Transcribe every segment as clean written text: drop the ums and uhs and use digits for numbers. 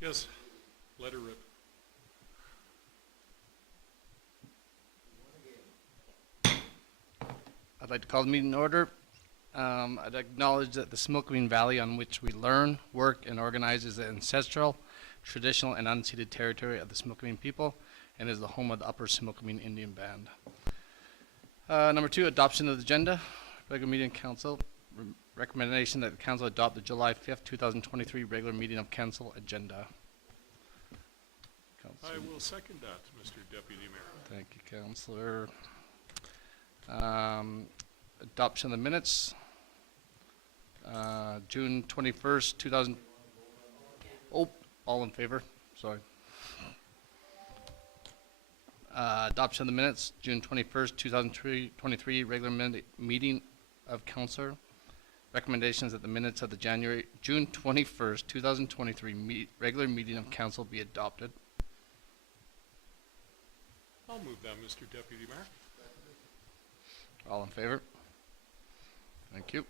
Yes, let her rip. I'd like to call the meeting in order. I'd acknowledge that the Similkameen Valley on which we learn, work, and organize is the ancestral, traditional, and unceded territory of the Similkameen people and is the home of the Upper Similkameen Indian Band. Number 2, adoption of the agenda. Regular meeting of council. Recommendation that the council adopt the July 5th, 2023 regular meeting of council agenda. I will second that, Mr. Deputy Mayor. Thank you, Councillor. Adoption of the minutes. June 21st, 2000. Oh, all in favor? Sorry. Adoption of the minutes, June 21st, 2023 regular meeting of council. Recommendations that the minutes of the June 21st, 2023 regular meeting of council be adopted. I'll move that, Mr. Deputy Mayor. All in favor? Thank you.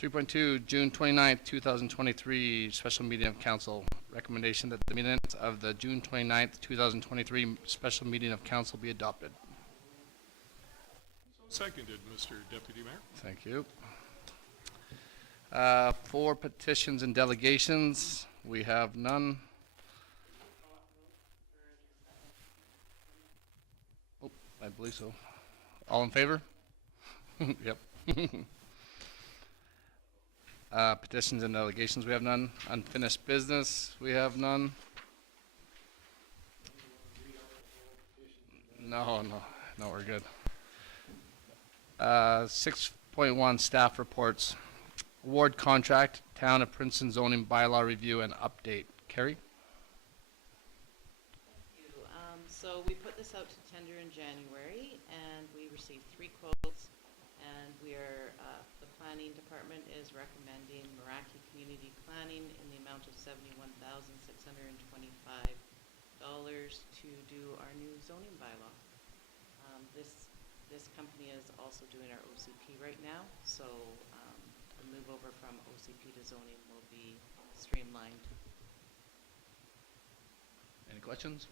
3.2, June 29th, 2023 special meeting of council. Recommendation that the minutes of the June 29th, 2023 special meeting of council be adopted. Seconded, Mr. Deputy Mayor. Thank you. 4 petitions and delegations. We have none. Oh, I believe so. All in favor? Yep. Petitions and delegations, we have none. Unfinished business, we have none. No, we're good. 6.1 staff reports. Award contract, Town of Princeton zoning bylaw review and update. Carrie? Thank you. So we put this out to tender in January, and we received 3 quotes, and we are, the planning department is recommending Meraki Community Planning in the amount of $71,625 to do our new zoning bylaw. This company is also doing our OCP right now, so the move over from OCP to zoning will be streamlined. Any questions?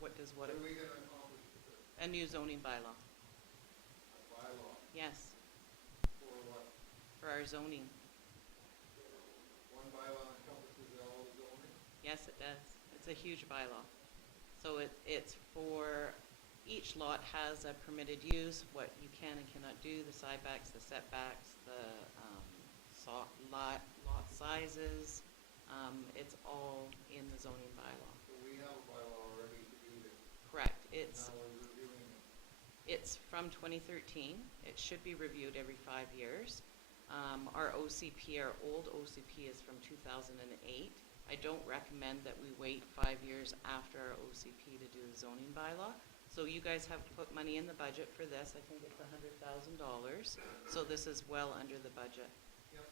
What does what? What are we going to accomplish with this? A new zoning bylaw. A bylaw Yes, for what? for our zoning. One bylaw encompasses all the zoning? Yes, it does. It's a huge bylaw. So it's for, each lot has a permitted use, what you can and cannot do, the side backs, the setbacks, the lot sizes. It's all in the zoning bylaw. So we have a bylaw already to do this. Correct. It's Now we're reviewing it. It's from 2013. It should be reviewed every 5 years. Our OCP, our old OCP is from 2008. I don't recommend that we wait 5 years after our OCP to do the zoning bylaw. So you guys have put money in the budget for this. I think it's $100,000. So this is well under the budget. Yep.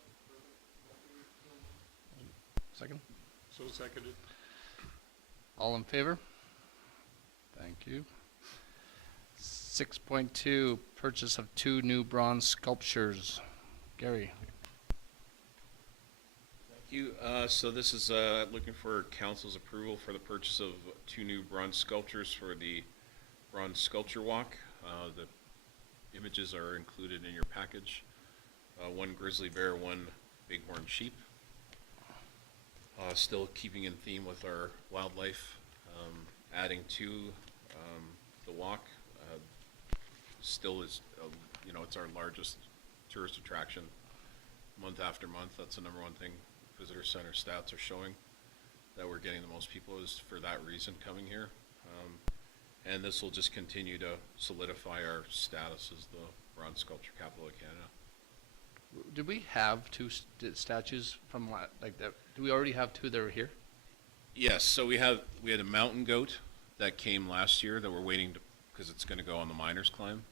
Second? So seconded. All in favor? Thank you. 6.2, purchase of 2 new bronze sculptures. Gary? Thank you. So this is looking for council's approval for the purchase of 2 new bronze sculptures for the bronze sculpture walk. The images are included in your package. 1 grizzly bear, 1 bighorn sheep. Still keeping in theme with our wildlife. Adding to the walk. Still is, it's our largest tourist attraction month after month. That's the #1 thing visitor center stats are showing, that we're getting the most people is for that reason coming here. And this will just continue to solidify our status as the bronze sculpture capital of Canada. Did we have 2 statues from like that? Do we already have 2 that were here? Yes, so we had a mountain goat that came last year that we're waiting to, because it's going to go on the miners climb.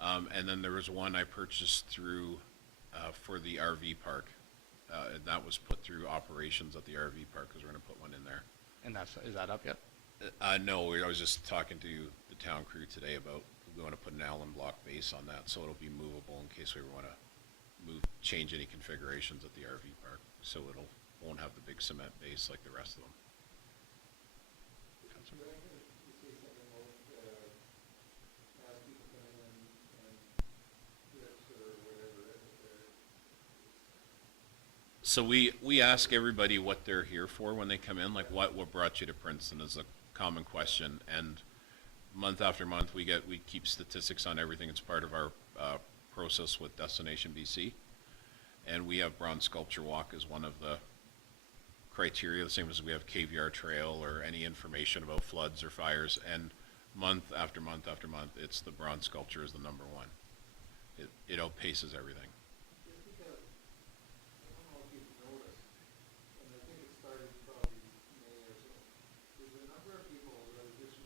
And then there was one I purchased through for the RV park. And that was put through operations at the RV park because we're going to put one in there. And is that up yet? No, I was just talking to the town crew today about, we want to put an Allen block base on that so it'll be movable in case we want to change any configurations at the RV park. So it'll won't have the big cement base like the rest of them. Could I say something about, as people come in and trips or whatever, So we ask everybody what they're here for when they come in, like what brought you to Princeton is a common question, and month after month we keep statistics on everything. It's part of our process with Destination BC, and we have Bronze Sculpture Walk as one of the criteria, the same as we have KVR Trail or any information about floods or fires, and month after month after month, it's the Bronze Sculpture is the number one. It outpaces everything. just because, I don't know if you've noticed, and I think it started probably May or so, there's a number of people that are just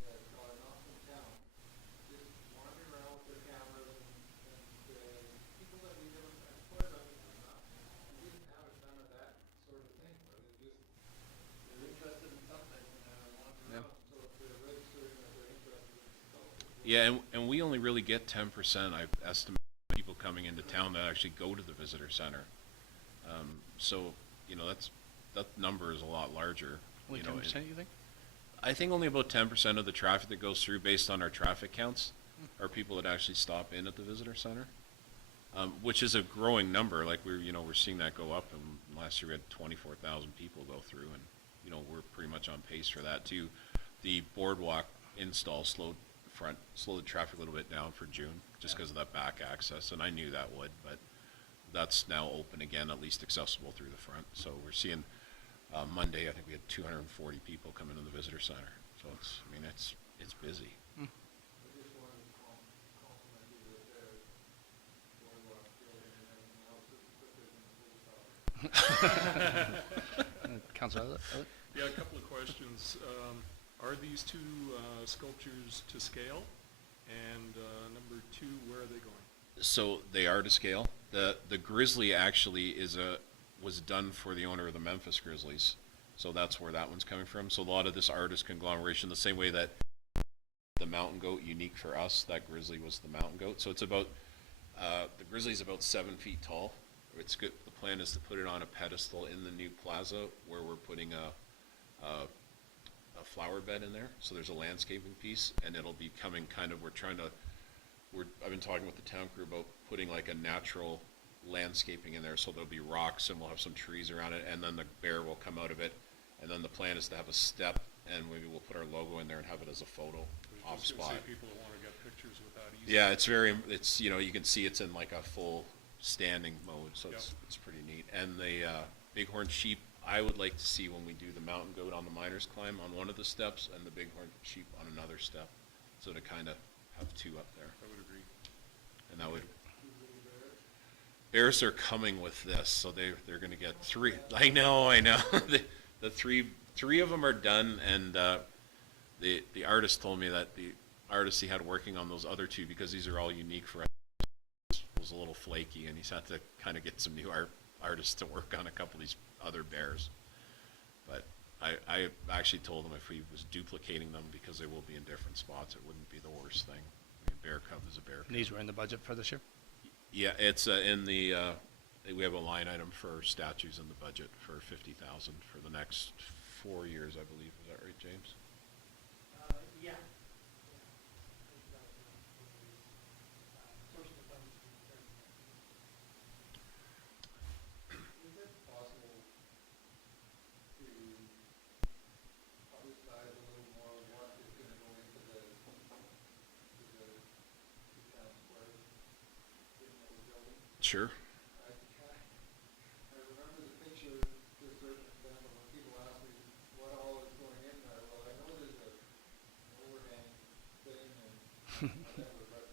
that are not from town, just wandering around with their cameras and people that we never, as far as I can remember, we didn't have a ton of that sort of thing, but it just, they're interested in something and they're wandering around, so if they're registering that they're interested in sculpture. Yeah, and we only really get 10%, I estimate, people coming into town that actually go to the visitor center. So, you know, that number is a lot larger. Only you know, 10%, you think? I think only about 10% of the traffic that goes through, based on our traffic counts, are people that actually stop in at the visitor center, which is a growing number. Like we're seeing that go up, and last year we had 24,000 people go through, and you know we're pretty much on pace for that too. The boardwalk install slowed the traffic a little bit down for June, just because of that back access, and I knew that would, but that's now open again, at least accessible through the front. So we're seeing Monday, I think we had 240 people come into the visitor center. So it's busy. I just wanted to compliment you that they're boardwalk building and everything else is quicker than the post office. Councilor Elliott? Yeah, a couple of questions. Are these two sculptures to scale? And number two, where are they going? So they are to scale. The Grizzly actually was done for the owner of the Memphis Grizzlies. So that's where that one's coming from. So a lot of this artist conglomeration, the same way that the mountain goat, unique for us, that Grizzly was the mountain goat. So it's about, the Grizzly's about 7 feet tall. It's good. The plan is to put it on a pedestal in the new plaza where we're putting a flower bed in there. So there's a landscaping piece, and it'll be coming kind of, I've been talking with the town crew about putting like a natural landscaping in there, so there'll be rocks and we'll have some trees around it, and then the bear will come out of it, and then the plan is to have a step, and maybe we'll put our logo in there and have it as a photo I was off just gonna spot. say people that want to get pictures without easy. Yeah, it's you know, you can see it's in like a full standing mode, so it's pretty neat. And the bighorn sheep, I would like to see when we do the mountain goat on the miners climb on one of the steps, and the bighorn sheep on another step, so to kind of have two up there. I would agree. And that would, bears are coming with this, so they're going to get three. I know. the three of them are done, and the artist told me that the artist he had working on those other two, because these are all unique for us, was a little flaky, and he's had to kind of get some new artists to work on a couple of these other bears. But I actually told him if he was duplicating them, because they will be in different spots, it wouldn't be the worst thing. I mean, bear cub is a bear cub. And these were in the budget for this year? Yeah, it's in the, we have a line item for statues in the budget for 50,000 for the next 4 years, I believe. Is that right, James? Yeah. Is it possible to publicize a little more of what is gonna go into the town square thing that we're building? Sure. I remember the picture to a certain extent, but when people ask me what all is going in there, well, I know there's an overhang thing and whatever, but,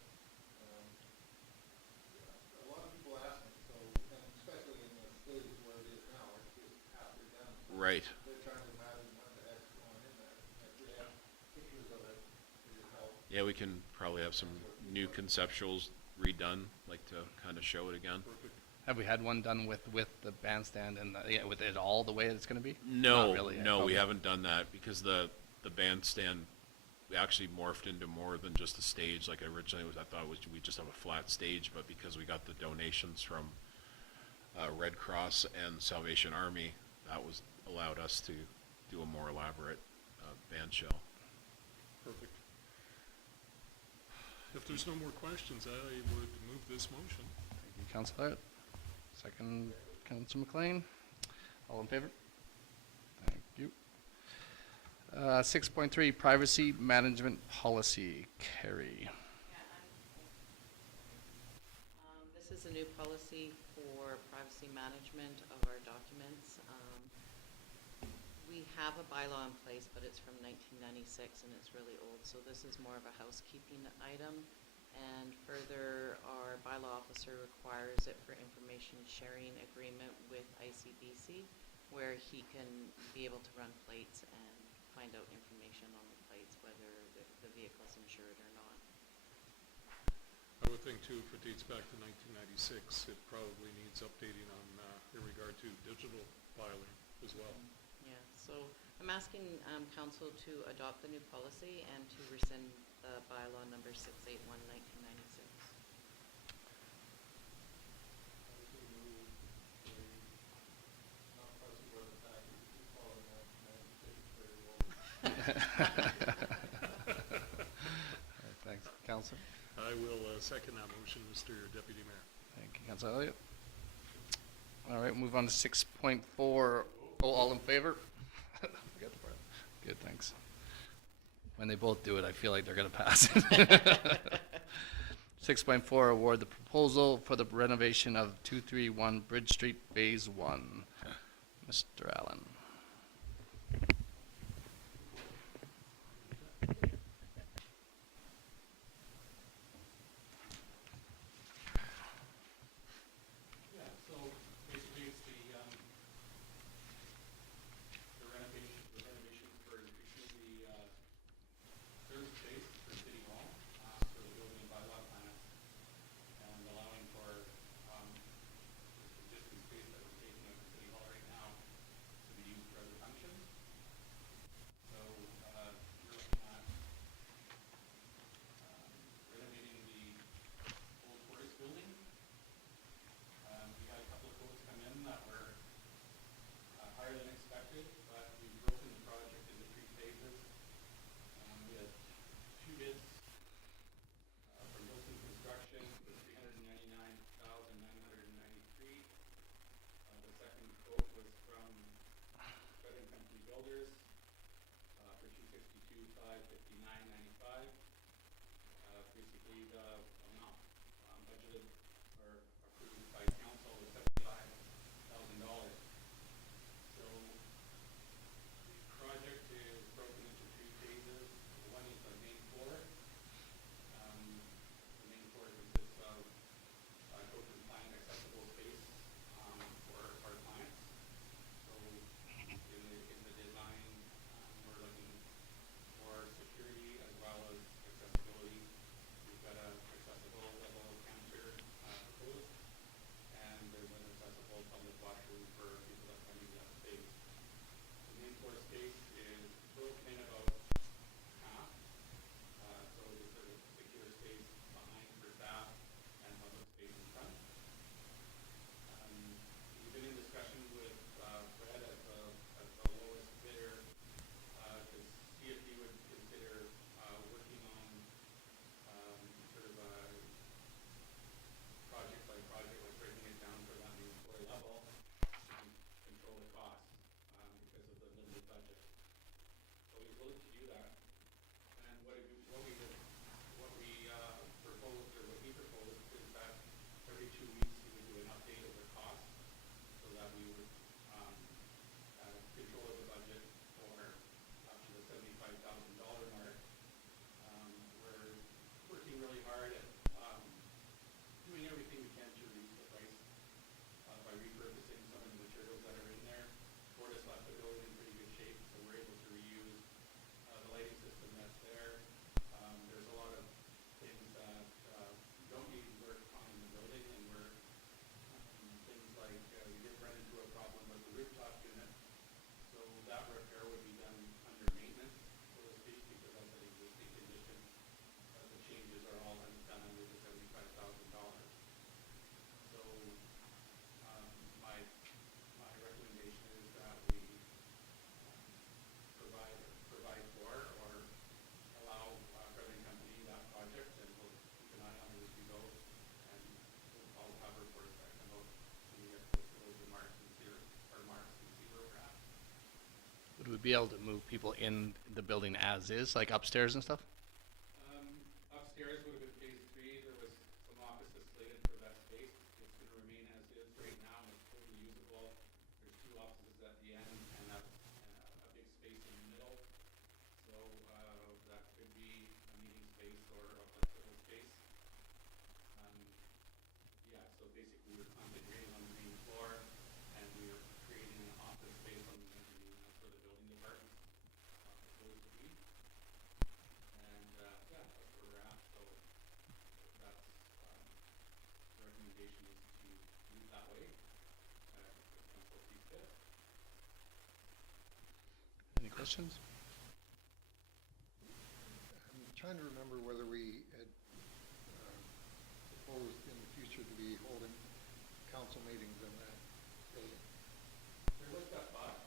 yeah, a lot of people ask me, so, and especially in the stage where it is now, it's just halfway done. So Right. they're trying to imagine what the heck's going in there. If we have pictures of it, it would help. Yeah, we can probably have some new conceptuals redone, like to kind of show it again. Perfect. Have we had one done with the bandstand and with it all the way it's going to be? No, Not really, no, we okay. haven't done that, because the bandstand, we actually morphed into more than just a stage. Like originally, I thought we just have a flat stage, but because we got the donations from Red Cross and Salvation Army, that was allowed us to do a more elaborate band shell. Perfect. If there's no more questions, I would move this motion. Thank you, Councilor Elliott. Second, Councilor McLean. All in favor? Thank you. 6.3, privacy management policy. Carrie. This is a new policy for privacy management of our documents. We have a bylaw in place, but it's from 1996 and it's really old, so this is more of a housekeeping item. And further, our bylaw officer requires it for information sharing agreement with ICBC, where he can be able to run plates and find out information on the plates, whether the vehicle's insured or not. I would think too, if it dates back to 1996, it probably needs updating on, in regard to digital filing as well. Yeah, so I'm asking council to adopt the new policy and to rescind the bylaw number 681, 1996. Not fussy about the fact that you follow that, very well. Thanks, Councilor. I will second that motion, Mr. Deputy Mayor. Thank you, Councilor Elliott. All right, move on to 6.4. Oh, all in favor? Forget the part. Good, thanks. When they both do it, I feel like they're going to pass it. 6.4, award the proposal for the renovation of 231 Bridge Street, Phase 1. Mr. Allen. Yeah, so basically it's the renovation for increasing the third space for City Hall, for the building and bylaw plans, and allowing for this existing space that we're taking up for City Hall right now to be used for other functions. So you're looking at renovating the old forest building. We had a couple of quotes come in that were higher than expected, but we've broken the project into 3 phases. We had 2 bids from Wilson Construction for $399,993. The second quote was from Fred & Company Builders for $262,559.95. Basically, the amount budgeted or approved by council is $75,000. So the project is broken into 3 phases. One is the main floor. The main floor consists of code compliant accessible space for our clients. So in the design, we're looking for security as well as accessibility. We've got an accessible level counter proposed, and there's an accessible public washroom for people that come into that space. The main floor space is broken in about half, so there's a secure space behind for staff and public space in front. We've been in discussion with Fred as the lowest bidder to see if he would consider working on sort of a project by project, like breaking it down for that main floor level and control the cost because of the limited budget. So he's willing to do that. And what we proposed, or what he proposed, is that every 2 weeks he would do an update of the cost so that we would have control of the budget for up to the $75,000 mark. We're working really hard at doing everything we can to reduce the price by repurposing some of the materials that are in there. Fortis left the building in pretty good shape, so we're able to reuse would be able to move people in the building as is, like upstairs and stuff? Upstairs would have been phase 3. There was some offices slated for that space. It's going to remain as is right now. It's totally usable. There's 2 offices at the end and a big space in the middle. So that could be a meeting space or a flexible space. Yeah, so basically we're concentrating on the main floor and we're creating an office space on the mezzanine for the building department. Proposed to be. And yeah, that's where we're at. So that's the recommendation is to move that way. If council sees fit. Any questions? I'm trying to remember whether we had proposed in the future to be holding council meetings in that building. There was that thought.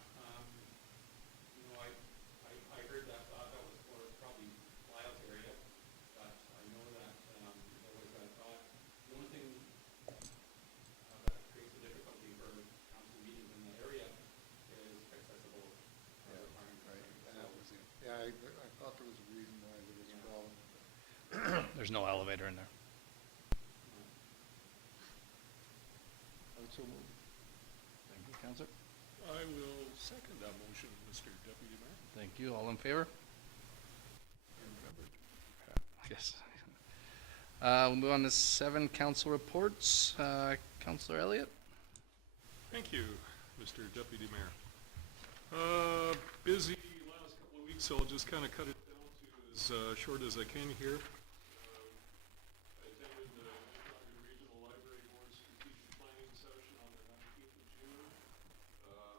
You know, I heard that thought. That was for probably Lyle's area, but I know that there was that thought. The only thing that creates a difficulty for council meetings in the area is accessible requirements. Right, and So, that was it. Yeah, I thought there was a reason why there was a Yeah. problem with that. There's no elevator in there. I would so move. Thank you, Counselor. I will second that motion, Mr. Deputy Mayor. Thank you. All in favor? I remembered. Yes. We'll move on to 7 council reports. Councillor Elliott? Thank you, Mr. Deputy Mayor. Busy last couple of weeks, so I'll just kind of cut it down to as short as I can here. I attended the Chicago Regional Library Board Strategic Planning Session on the 19th of June.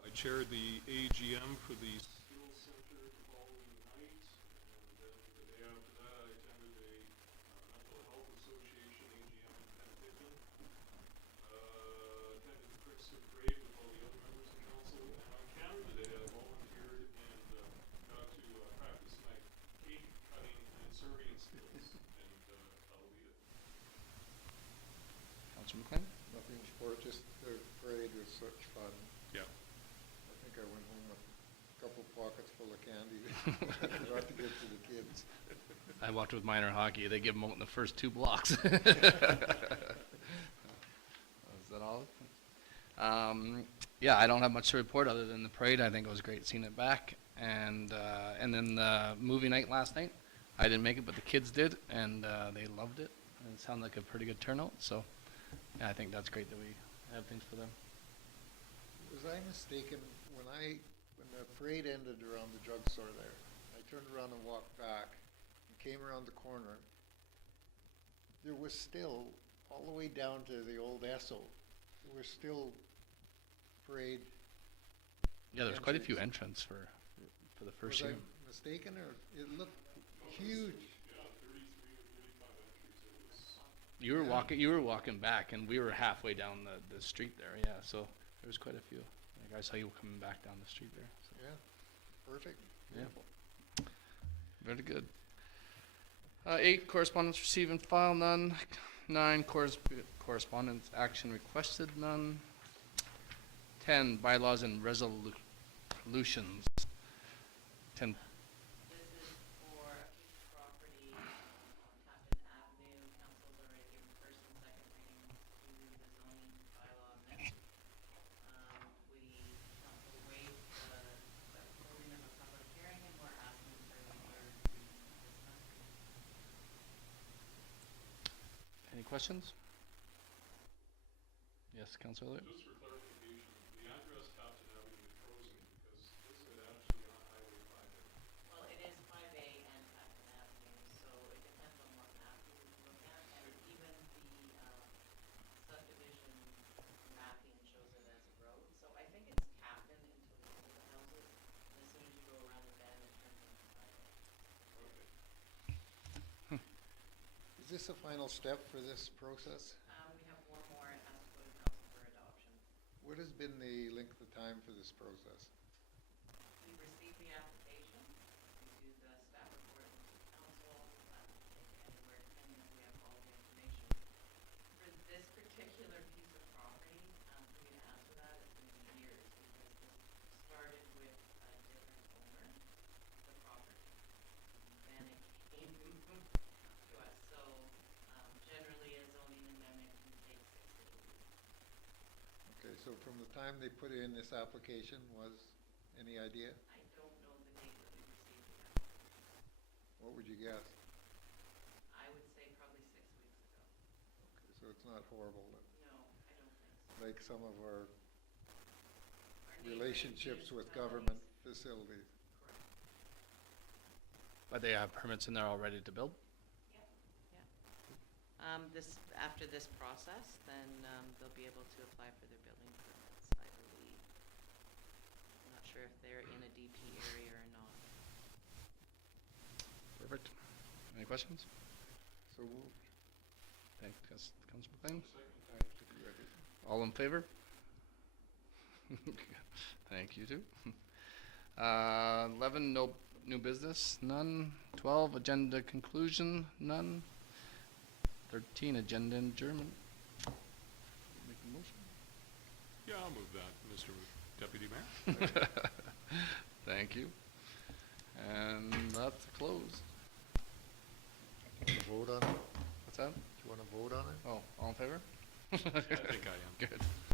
I chaired the AGM for the Skills Center the following night, and then the day after that I attended a Mental Health Association AGM in Penticton. Attended the Princeton Parade with all the other members of council, and on Canada Day I volunteered and got to practice my cake cutting and serving skills, and that'll be it. Councillor McLean? Nothing for it, just the parade was such fun. Yeah. I think I went home with a couple pockets full of candy. Not to give to the kids. I walked with minor hockey. They give them out in the first 2 blocks. Is that all? Yeah, I don't have much to report other than the parade. I think it was great seeing it back. And then the movie night last night. I didn't make it, but the kids did, and they loved it. And it sounded like a pretty good turnout. So yeah, I think that's great that we have things for them. Was I mistaken, when the parade ended around the drugstore there, I turned around and walked back and came around the corner, there was still, all the way down to the old Esso, there was still parade. Yeah, there's quite a few entrants for the first Was year. I mistaken, or it looked huge? Yeah, 33 or 35 entries. It was, You were walking back, and we were halfway down the street there. Yeah, so there was quite a few. Like I saw you coming back down the street there. So. Yeah, perfect, Yeah. beautiful. Very good. 8, correspondence received and filed, none. 9, correspondence action requested, none. 10, bylaws and resolutions. 10. This is for a piece of property on Tappan Avenue. Council's already given first and second reading to the zoning bylaw amendment. Council waived the holding of a public hearing, and we're asking for the third reading this month. Any questions? Yes, Councilor. just for clarification, the address Tapton Avenue throws me because isn't it actually on Highway 5? Well, it is 5A and Tappan Avenue, so it depends on what map you look at, and even the subdivision mapping shows it as a road. So I think it's Tappan until you get to the houses, and as soon as you go around the bend, it turns into 5A. Okay. Is this a final step for this process? We have one more, it has to go to council for adoption. What has been the length of time for this process? We received the application, we do the staff report to council, that will take anywhere, depending if we have all the information. For this particular piece of property, for me to answer that, it's gonna be years, because this started with a different owner, so from the time they put in this application was, any idea? I don't know the date that we received it. What would you guess? I would say probably 6 weeks ago. Okay, so it's not horrible, then. No, I don't think so. Like some of our Our neighboring relationships with municipalities. government facilities. Correct. But they have permits and they're all ready to build? Yeah. This, after this process, then, they'll be able to apply for their building permits, I believe. I'm not sure if they're in a DP area or not. Perfect. Any questions? So moved. Thank Councilor McLean. I think we're ready. All in favor? Thank you too. 11, no new business, none. 12, agenda conclusion, none. 13, agenda adjournment. Make a motion. Yeah, I'll move that, Mr. Deputy Mayor. Thank you. And that's closed. Want to vote on it? What's that? Do you want to vote on it? Oh, all in favor? I think I am. Good.